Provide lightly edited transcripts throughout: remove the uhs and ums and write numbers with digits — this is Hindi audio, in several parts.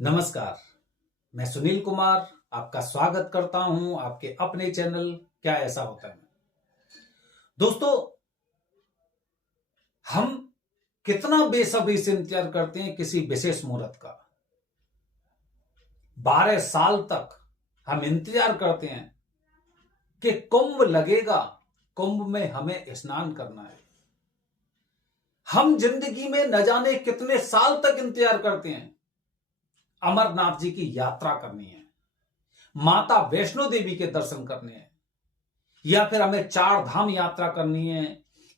नमस्कार। मैं सुनील कुमार आपका स्वागत करता हूं आपके अपने चैनल क्या ऐसा होता है। दोस्तों, हम कितना बेसब्री से इंतजार करते हैं किसी विशेष मुहूर्त का। 12 साल तक हम इंतजार करते हैं कि कुंभ लगेगा, कुंभ में हमें स्नान करना है। हम जिंदगी में न जाने कितने साल तक इंतजार करते हैं, अमरनाथ जी की यात्रा करनी है, माता वैष्णो देवी के दर्शन करने हैं, या फिर हमें 4 धाम यात्रा करनी है,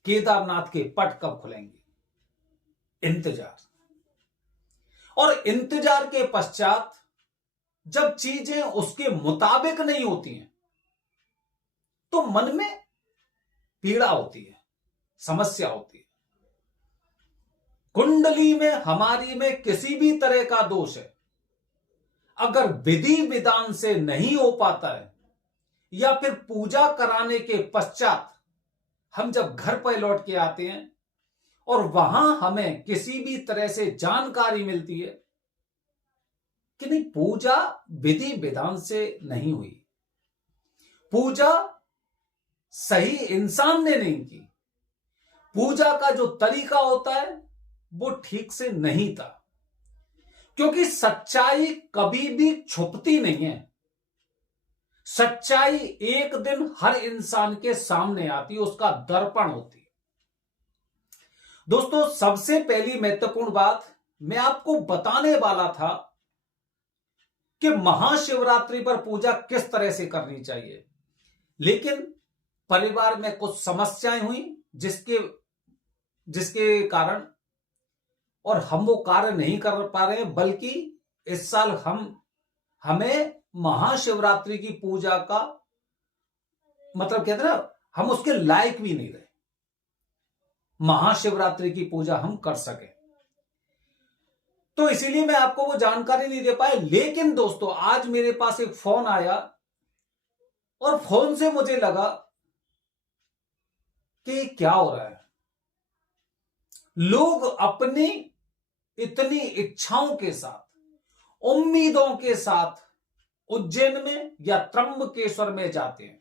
केदारनाथ के पट कब खुलेंगे। इंतजार और इंतजार के पश्चात जब चीजें उसके मुताबिक नहीं होती हैं तो मन में पीड़ा होती है, समस्या होती है। कुंडली में हमारी में किसी भी तरह का दोष है, अगर विधि विधान से नहीं हो पाता है या फिर पूजा कराने के पश्चात हम जब घर पर लौट के आते हैं और वहां हमें किसी भी तरह से जानकारी मिलती है कि नहीं, पूजा विधि विधान से नहीं हुई, पूजा सही इंसान ने नहीं की, पूजा का जो तरीका होता है वो ठीक से नहीं था, क्योंकि सच्चाई कभी भी छुपती नहीं है। सच्चाई एक दिन हर इंसान के सामने आती है, उसका दर्पण होती है। दोस्तों, सबसे पहली महत्वपूर्ण बात मैं आपको बताने वाला था कि महाशिवरात्रि पर पूजा किस तरह से करनी चाहिए, लेकिन परिवार में कुछ समस्याएं हुई जिसके कारण और हम वो कार्य नहीं कर पा रहे हैं, बल्कि इस साल हमें महाशिवरात्रि की पूजा का मतलब कहते हैं ना, हम उसके लायक भी नहीं रहे महाशिवरात्रि की पूजा हम कर सके, तो इसीलिए मैं आपको वो जानकारी नहीं दे पाया। लेकिन दोस्तों, आज मेरे पास एक फोन आया और फोन से मुझे लगा कि क्या हो रहा है। लोग अपनी इतनी इच्छाओं के साथ, उम्मीदों के साथ उज्जैन में या त्र्यंबकेश्वर में जाते हैं,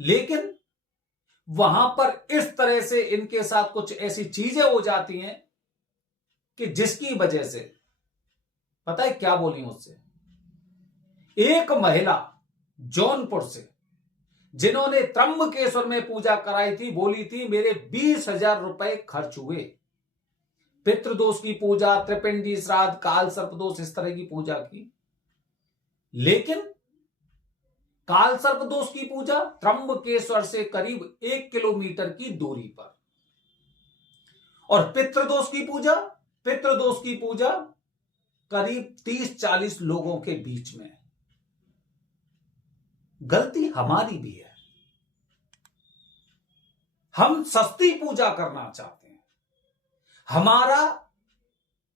लेकिन वहां पर इस तरह से इनके साथ कुछ ऐसी चीजें हो जाती हैं कि जिसकी वजह से, पता है क्या बोली मुझसे, एक महिला जौनपुर से जिन्होंने त्र्यंबकेश्वर में पूजा कराई थी, बोली थी मेरे 20,000 रुपए खर्च हुए, पितृदोष की पूजा, त्रिपिंडी श्राद्ध, काल सर्पदोष, इस तरह की पूजा की। लेकिन काल सर्पदोष की पूजा त्र्यंबकेश्वर से करीब 1 किलोमीटर की दूरी पर, और पितृदोष की पूजा करीब 30-40 लोगों के बीच में। गलती हमारी भी है, हम सस्ती पूजा करना चाहते हैं, हमारा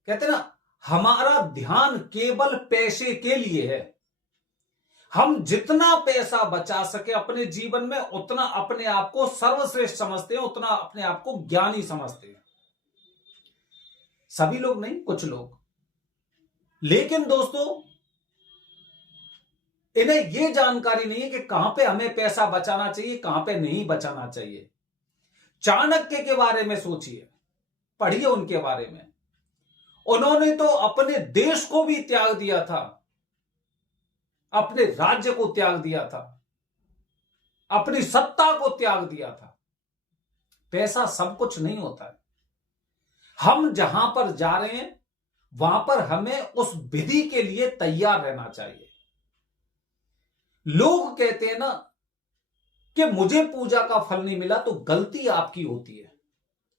कहते ना, हमारा ध्यान केवल पैसे के लिए है। हम जितना पैसा बचा सके अपने जीवन में, उतना अपने आप को सर्वश्रेष्ठ समझते हैं, उतना अपने आप को ज्ञानी समझते हैं। सभी लोग नहीं, कुछ लोग। लेकिन दोस्तों, इन्हें यह जानकारी नहीं है कि कहां पे हमें पैसा बचाना चाहिए, कहां पे नहीं बचाना चाहिए। चाणक्य के बारे में सोचिए, पढ़िए उनके बारे में। उन्होंने तो अपने देश को भी त्याग दिया था, अपने राज्य को त्याग दिया था, अपनी सत्ता को त्याग दिया था। पैसा सब कुछ नहीं होता है। हम जहां पर जा रहे हैं वहां पर हमें उस विधि के लिए तैयार रहना चाहिए। लोग कहते हैं ना कि मुझे पूजा का फल नहीं मिला, तो गलती आपकी होती है,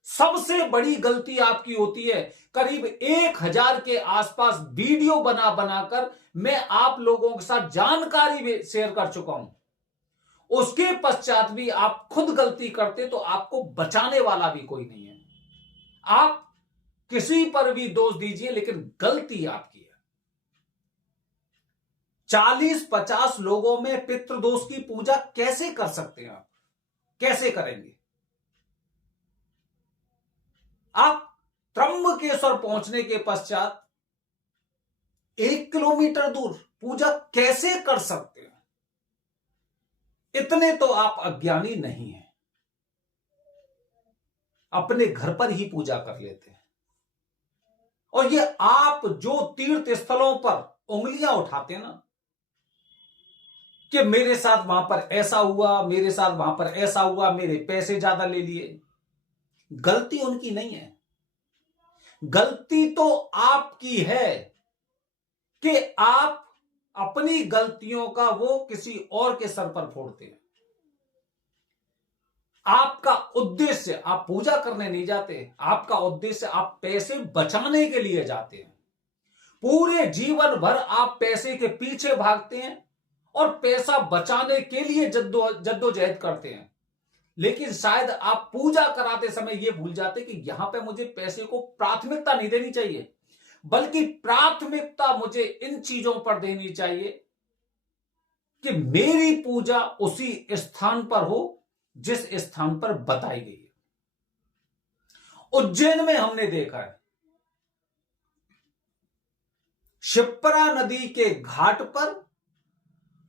सबसे बड़ी गलती आपकी होती है। करीब 1,000 के आसपास वीडियो बनाकर मैं आप लोगों के साथ जानकारी भी शेयर कर चुका हूं। उसके पश्चात भी आप खुद गलती करते तो आपको बचाने वाला भी कोई नहीं है। आप किसी पर भी दोष दीजिए, लेकिन गलती आपकी है। 40-50 लोगों में पितृदोष की पूजा कैसे कर सकते हैं आप? कैसे करेंगे आप? त्र्यंबकेश्वर पहुंचने के पश्चात 1 किलोमीटर दूर पूजा कैसे कर सकते हैं? इतने तो आप अज्ञानी नहीं हैं। अपने घर पर ही पूजा कर लेते हैं। और ये आप जो तीर्थ स्थलों पर उंगलियां उठाते हैं ना कि मेरे साथ वहां पर ऐसा हुआ, मेरे साथ वहां पर ऐसा हुआ, मेरे पैसे ज्यादा ले लिए, गलती उनकी नहीं है। गलती तो आपकी है कि आप अपनी गलतियों का वो किसी और के सर पर फोड़ते हैं। आपका उद्देश्य, आप पूजा करने नहीं जाते, आपका उद्देश्य आप पैसे बचाने के लिए जाते हैं। पूरे जीवन भर आप पैसे के पीछे भागते हैं और पैसा बचाने के लिए जद्दोजहद करते हैं। लेकिन शायद आप पूजा कराते समय यह भूल जाते कि यहां पे मुझे पैसे को प्राथमिकता नहीं देनी चाहिए, बल्कि प्राथमिकता मुझे इन चीजों पर देनी चाहिए कि मेरी पूजा उसी स्थान पर हो जिस स्थान पर बताई गई है। उज्जैन में हमने देखा है, शिप्रा नदी के घाट पर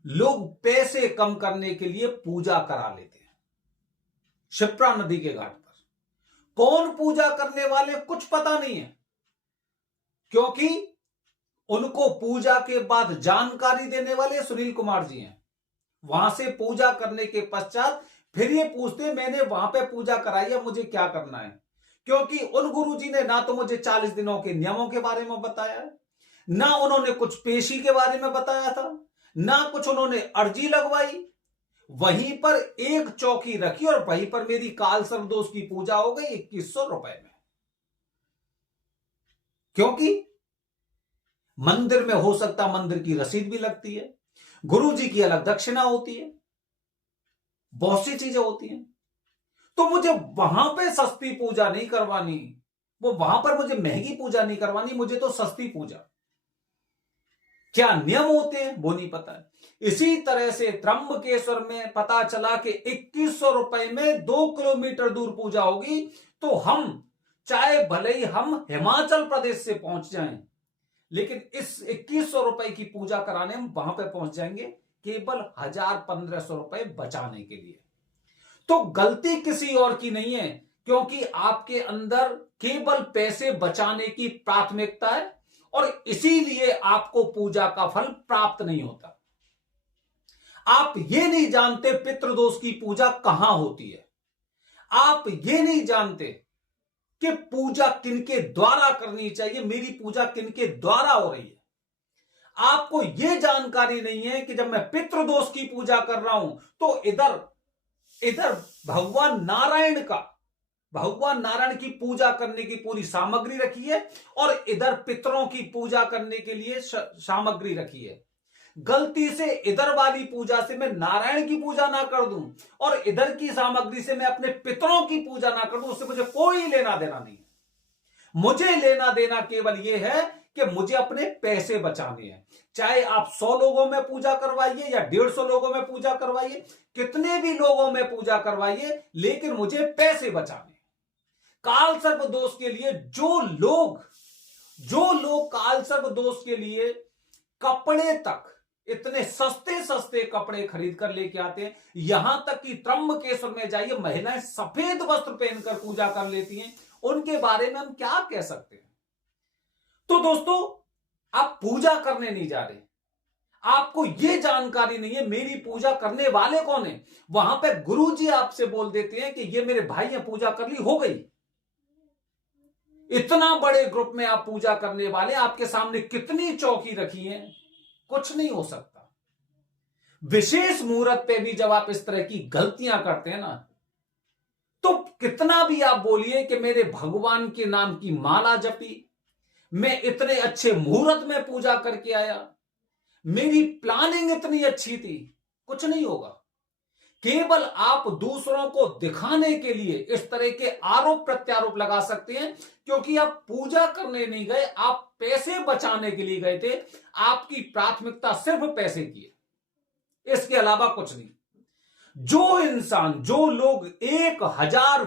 लोग पैसे कम करने के लिए पूजा करा लेते हैं। शिप्रा नदी के घाट पर कौन पूजा करने वाले कुछ पता नहीं है, क्योंकि उनको पूजा के बाद जानकारी देने वाले सुनील कुमार जी हैं। वहां से पूजा करने के पश्चात फिर ये पूछते मैंने वहां पे पूजा कराई है, मुझे क्या करना है? क्योंकि उन गुरुजी ने ना तो मुझे 40 दिनों के नियमों के बारे में बताया, ना उन्होंने कुछ पेशी के बारे में बताया था, ना कुछ उन्होंने अर्जी लगवाई। वहीं पर एक चौकी रखी और वहीं पर मेरी काल सर्वदोष की पूजा हो गई 2100 रुपए में। क्योंकि मंदिर में हो सकता मंदिर की रसीद भी लगती है, गुरुजी की अलग दक्षिणा होती है, बहुत सी चीजें होती हैं। तो मुझे वहां पे सस्ती पूजा नहीं करवानी, वो वहां पर मुझे महंगी पूजा नहीं करवानी, मुझे तो सस्ती पूजा। क्या नियम होते हैं वो नहीं पता है। इसी तरह से त्र्यंबकेश्वर में पता चला कि 2100 रुपए में 2 किलोमीटर दूर पूजा होगी, तो हम चाहे भले ही हम हिमाचल प्रदेश से पहुंच जाएं, लेकिन इस 2100 रुपए की पूजा कराने हम वहां पे पहुंच जाएंगे केवल 1000-1500 रुपए बचाने के लिए। तो गलती किसी और की नहीं है, क्योंकि आपके अंदर केवल पैसे बचाने की प्राथमिकता है और इसीलिए आपको पूजा का फल प्राप्त नहीं होता। आप ये नहीं जानते पितृदोष की पूजा कहां होती है, आप ये नहीं जानते कि पूजा किनके द्वारा करनी चाहिए, मेरी पूजा किनके द्वारा हो रही है। आपको यह जानकारी नहीं है कि जब मैं पितृदोष की पूजा कर रहा हूं तो इधर भगवान नारायण की पूजा करने की पूरी सामग्री रखी है और इधर पितरों की पूजा करने के लिए सामग्री रखी है। गलती से इधर वाली पूजा से मैं नारायण की पूजा ना कर दूं और इधर की सामग्री से मैं अपने पितरों की पूजा ना कर दूं, उससे मुझे कोई लेना देना नहीं है। मुझे लेना देना केवल यह है कि मुझे अपने पैसे बचाने हैं। चाहे आप 100 लोगों में पूजा करवाइए या 150 लोगों में पूजा करवाइए, कितने भी लोगों में पूजा करवाइए, लेकिन मुझे पैसे बचाने। काल सर्प दोष के लिए जो लोग काल सर्प दोष के लिए कपड़े तक इतने सस्ते सस्ते कपड़े खरीद कर लेके आते हैं, यहां तक कि त्र्यंबकेश्वर में जाइए महिलाएं सफेद वस्त्र पहनकर पूजा कर लेती हैं, उनके बारे में हम क्या कह सकते हैं? तो दोस्तों, आप पूजा करने नहीं जा रहे, आपको यह जानकारी नहीं है मेरी पूजा करने वाले कौन है। वहां पे गुरुजी आपसे बोल देते हैं कि ये मेरे भाई हैं, पूजा कर ली, हो गई। इतना बड़े ग्रुप में आप पूजा करने वाले, आपके सामने कितनी चौकी रखी है, कुछ नहीं हो सकता। विशेष मुहूर्त पे भी जब आप इस तरह की गलतियां करते हैं ना, तो कितना भी आप बोलिए कि मेरे भगवान के नाम की माला जपी, मैं इतने अच्छे मुहूर्त में पूजा करके आया, मेरी प्लानिंग इतनी अच्छी थी, कुछ नहीं होगा। केवल आप दूसरों को दिखाने के लिए इस तरह के आरोप प्रत्यारोप लगा सकते हैं, क्योंकि आप पूजा करने नहीं गए, आप पैसे बचाने के लिए गए थे। आपकी प्राथमिकता सिर्फ पैसे की है, इसके अलावा कुछ नहीं। जो लोग 1000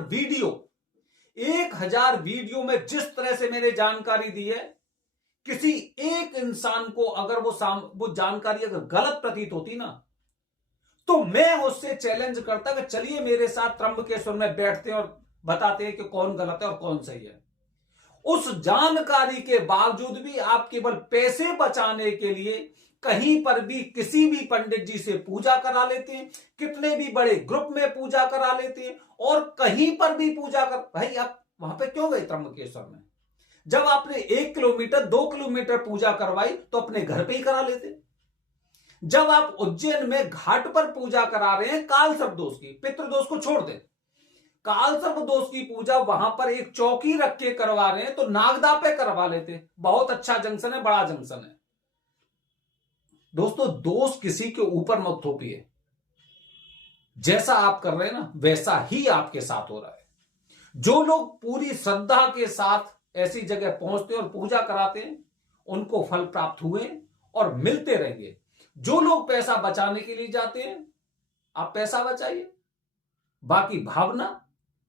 वीडियो में जिस तरह से मैंने जानकारी दी है किसी एक इंसान को अगर वो जानकारी अगर गलत प्रतीत होती ना, तो मैं उससे चैलेंज करता कि चलिए मेरे साथ त्र्यंबकेश्वर में बैठते हैं और बताते हैं कि कौन गलत है और कौन सही है। उस जानकारी के बावजूद भी आप केवल पैसे बचाने के लिए कहीं पर भी किसी भी पंडित जी से पूजा करा लेते हैं, कितने भी बड़े ग्रुप में पूजा करा लेते हैं, और कहीं पर भी पूजा कर, भाई आप वहां पे क्यों गए त्र्यंबकेश्वर में? जब आपने 1 किलोमीटर 2 किलोमीटर पूजा करवाई तो अपने घर पे ही करा लेते। जब आप उज्जैन में घाट पर पूजा करा रहे हैं काल सर्प दोष की, पितृदोष को छोड़ दें, काल सर्प दोष की पूजा वहां पर एक चौकी रख के करवा रहे हैं तो नागदा पे करवा लेते। बहुत अच्छा जंक्शन है, बड़ा जंक्शन है। दोस्तों, दोष किसी के ऊपर मत थोपिए। जैसा आप कर रहे हैं ना वैसा ही आपके साथ हो रहा है। जो लोग पूरी श्रद्धा के साथ ऐसी जगह पहुंचते हैं और पूजा कराते हैं उनको फल प्राप्त हुए और मिलते रहेंगे। जो लोग पैसा बचाने के लिए जाते हैं, आप पैसा बचाइए, बाकी भावना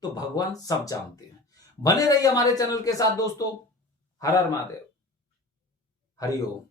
तो भगवान सब जानते हैं। बने रहिए हमारे चैनल के साथ दोस्तों। हर हर महादेव। हरि ओम।